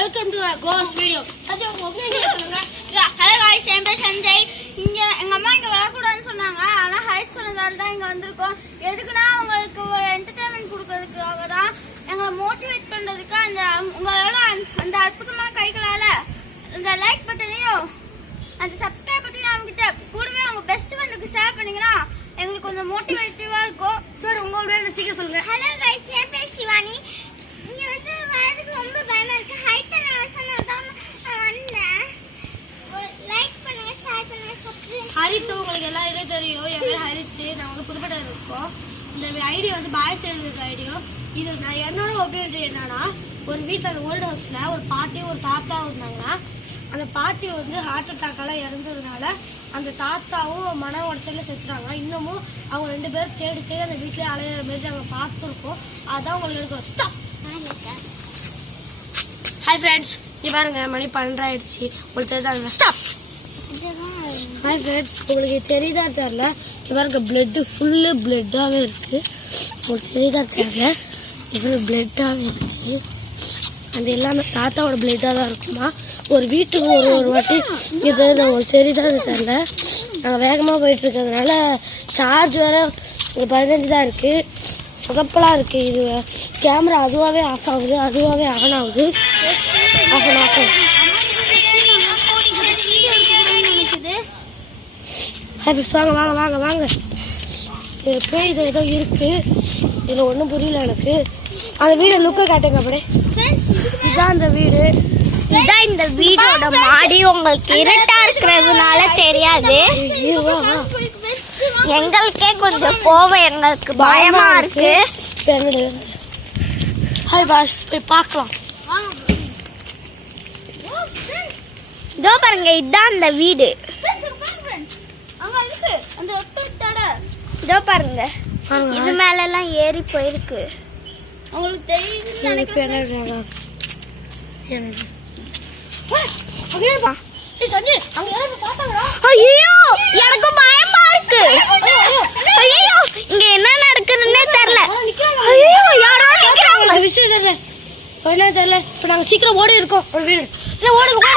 Welcome to ghost video. Hello guys, என் பேர் சஞ்சய். இங்க எங்க அம்மா இங்க வரக்கூடாதுன்னு சொன்னாங்க. ஆனா ஹைட் சொன்னதால தான் இங்க வந்திருக்கோம். எதுக்குன்னா உங்களுக்கு ஒரு என்டர்டெயின்மெண்ட் கொடுக்கிறதுக்காக தான், எங்களை மோட்டிவேட் பண்றதுக்கு. அந்த உங்களோட அந்த அற்புதமான கைகளால அந்த லைக் பட்டனையும் அந்த சப்ஸ்கிரைப் பட்டனையும் அவங்ககிட்ட கூடவே அவங்க பெஸ்ட் ஃப்ரெண்டுக்கு ஷேர் பண்ணீங்கன்னா எங்களுக்கு கொஞ்சம் மோட்டிவேட்டிவா இருக்கும். சார் உங்களோட சீக்கிரம் சொல்லுங்க. ஹலோ गाइस, என் பேர் சிவானி. இங்க வந்து வரதுக்கு ரொம்ப பயமா இருக்கு. ஹைட் நான் சொன்னதான் வந்தேன். லைக் பண்ணுங்க, ஷேர் பண்ணுங்க, சப்ஸ்கிரைப். ஹரித் உங்களுக்கு எல்லாருக்கும் தெரியும். என் பேர் ஹரித். நான் வந்து புதுப்பேட்டையில் இருக்கோம். இந்த ஐடியா வந்து பாய்ஸ் எழுதுற ஐடியா. இது நான் என்னோட ஒப்பீனியன் என்னன்னா, ஒரு வீட்டில் அந்த ஓல்டு ஹவுஸில் ஒரு பாட்டியும் ஒரு தாத்தாவும் இருந்தாங்கன்னா, அந்த பாட்டி வந்து ஹார்ட் அட்டாக்கால இறந்ததுனால அந்த தாத்தாவும் மன உடச்சல செத்துறாங்க. இன்னமும் அவங்க 2 பேரும் தேடி தேடி அந்த வீட்டிலே அலையிற மாதிரி நாங்கள் பார்த்துருக்கோம். அதான் உங்களுக்கு இருக்கும். ஸ்டாப். ஹாய் ஃப்ரெண்ட்ஸ், இங்கே பாருங்க, மணி 12 ஆயிடுச்சு. உங்களுக்கு தெரியுதா? ஸ்டாப். ஹாய் ஃப்ரெண்ட்ஸ், உங்களுக்கு தெரியுதா தெரியல, இங்கே பாருங்க, பிளட்டு ஃபுல்லு பிளட்டாகவே இருக்குது. உங்களுக்கு தெரியுதா தெரியல, இவ்வளோ பிளட்டாகவே இருக்குது. அந்த எல்லாமே தாத்தாவோட பிளட்டாக தான் இருக்குமா. ஒரு வீட்டுக்கு ஒரு வாட்டி இங்கே தெரியுது. உங்களுக்கு தெரியுதா தெரியல, நாங்கள் வேகமாக போயிட்டு இருக்கிறதுனால சார்ஜ் வேறு 15 தான் இருக்குது. சொதப்பலாக இருக்குது. இது கேமரா அதுவாகவே ஆஃப் ஆகுது, அதுவாகவே ஆன் ஆகுது. ஆஃப் ஆகுது. வாங்க வாங்க வாங்க வாங்க. இதில் போய் இது ஏதோ இருக்குது. இதில் ஒன்றும் புரியல எனக்கு. அந்த வீடு லுக்கை காட்டுங்க அப்படியே. இதுதான் அந்த வீடு. இதான் இந்த வீடோட மாடி. உங்களுக்கு இருட்டா இருக்கிறதுனால தெரியாது. எங்களுக்கே கொஞ்சம் போக எங்களுக்கு பயமா இருக்கு. ஹாய் பாஸ், போய் பார்க்கலாம். இதோ பாருங்க, இதுதான் இந்த வீடு. இதோ பாருங்க, இது மேல எல்லாம் ஏறி போயிருக்கு. உங்களுக்கு தெரியுது. ஐயோ, எனக்கு பயமா இருக்கு. ஐயோ, இங்க என்ன நடக்குதுன்னே தெரியல. ஐயோ, யாரோ நிக்கிறாங்க. விஷயம் தெரியல, என்ன தெரியல. இப்ப நாங்க சீக்கிரம் ஓடி இருக்கோம். ஒரு வீடு இல்ல, ஓடுங்க.